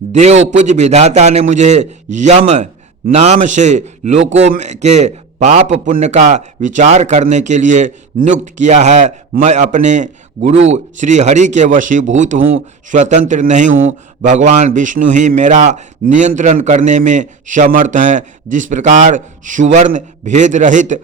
देव पूज्य विधाता ने मुझे यम नाम से लोकों के पाप पुण्य का विचार करने के लिए नियुक्त किया है। मैं अपने गुरु श्री हरि के वशीभूत हूँ, स्वतंत्र नहीं हूँ। भगवान विष्णु ही मेरा नियंत्रण करने में समर्थ हैं। जिस प्रकार सुवर्ण भेद रहित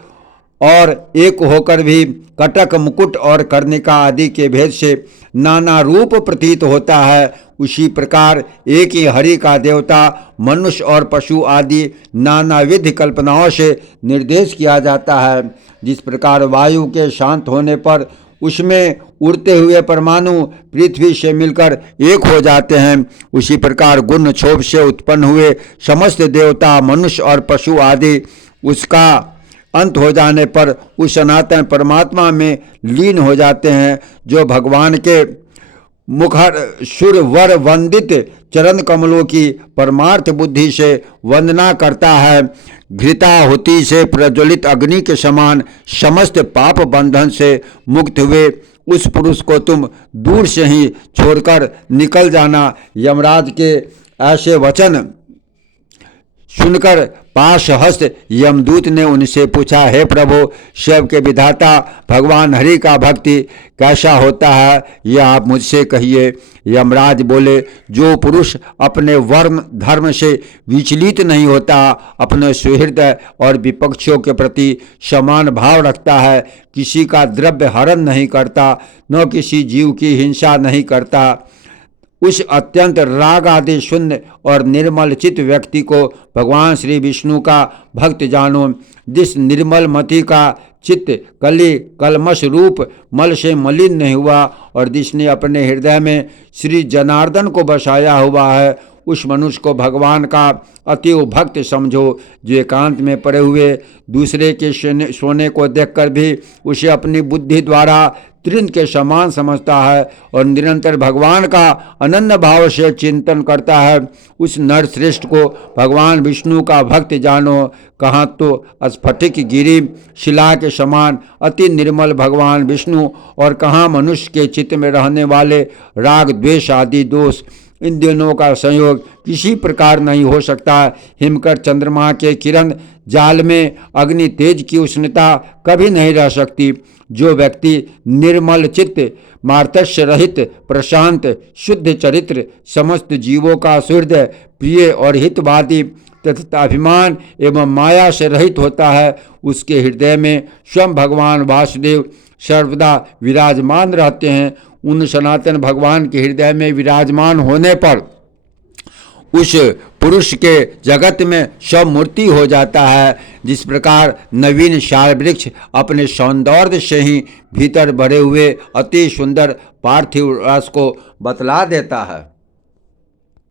और एक होकर भी कटक मुकुट और कर्णिका आदि के भेद से नाना रूप प्रतीत होता है, उसी प्रकार एक ही हरि का देवता मनुष्य और पशु आदि नानाविध कल्पनाओं से निर्देश किया जाता है। जिस प्रकार वायु के शांत होने पर उसमें उड़ते हुए परमाणु पृथ्वी से मिलकर एक हो जाते हैं, उसी प्रकार गुण क्षोभ से उत्पन्न हुए समस्त देवता मनुष्य और पशु आदि उसका अंत हो जाने पर उस सनातन परमात्मा में लीन हो जाते हैं, जो भगवान के मुखर सुर वर वंदित चरण कमलों की परमार्थ बुद्धि से वंदना करता है। घृताहुति से प्रज्वलित अग्नि के समान समस्त पाप बंधन से मुक्त हुए उस पुरुष को तुम दूर से ही छोड़कर निकल जाना। यमराज के ऐसे वचन सुनकर पाश हस्त यमदूत ने उनसे पूछा, हे प्रभु, शिव के विधाता भगवान हरि का भक्ति कैसा होता है, यह आप मुझसे कहिए। यमराज बोले, जो पुरुष अपने वर्ण धर्म से विचलित नहीं होता, अपने सुहृदय और विपक्षियों के प्रति समान भाव रखता है, किसी का द्रव्य हरण नहीं करता, न किसी जीव की हिंसा नहीं करता, उस अत्यंत राग आदि शून्य और निर्मल चित्त व्यक्ति को भगवान श्री विष्णु का भक्त जानो। जिस निर्मल मति का चित्त कली कलमश रूप मल से मलिन नहीं हुआ और जिसने अपने हृदय में श्री जनार्दन को बसाया हुआ है, उस मनुष्य को भगवान का अतिव भक्त समझो। जो एकांत में पड़े हुए दूसरे के सोने को देखकर भी उसे अपनी बुद्धि द्वारा तृण के समान समझता है और निरंतर भगवान का अनन्य भाव से चिंतन करता है, उस नर श्रेष्ठ को भगवान विष्णु का भक्त जानो। कहाँ तो स्फटिक गिरी शिला के समान अति निर्मल भगवान विष्णु और कहाँ मनुष्य के चित्त में रहने वाले राग द्वेष आदि दोष। इन दोनों का संयोग किसी प्रकार नहीं हो सकता। हिमकर चंद्रमा के किरण जाल में अग्नि तेज की उष्णता कभी नहीं रह सकती। जो व्यक्ति निर्मल चित्त, मार्तस्य रहित, प्रशांत, शुद्ध चरित्र, समस्त जीवों का हृदय प्रिय और हितवादी तथा अभिमान एवं माया से रहित होता है, उसके हृदय में स्वयं भगवान वासुदेव सर्वदा विराजमान रहते हैं। उन सनातन भगवान के हृदय में विराजमान होने पर उस पुरुष के जगत में सब मूर्ति हो जाता है। जिस प्रकार नवीन शाल वृक्ष अपने सौंदर्य से ही भीतर भरे हुए अति सुंदर पार्थिव रस को बतला देता है।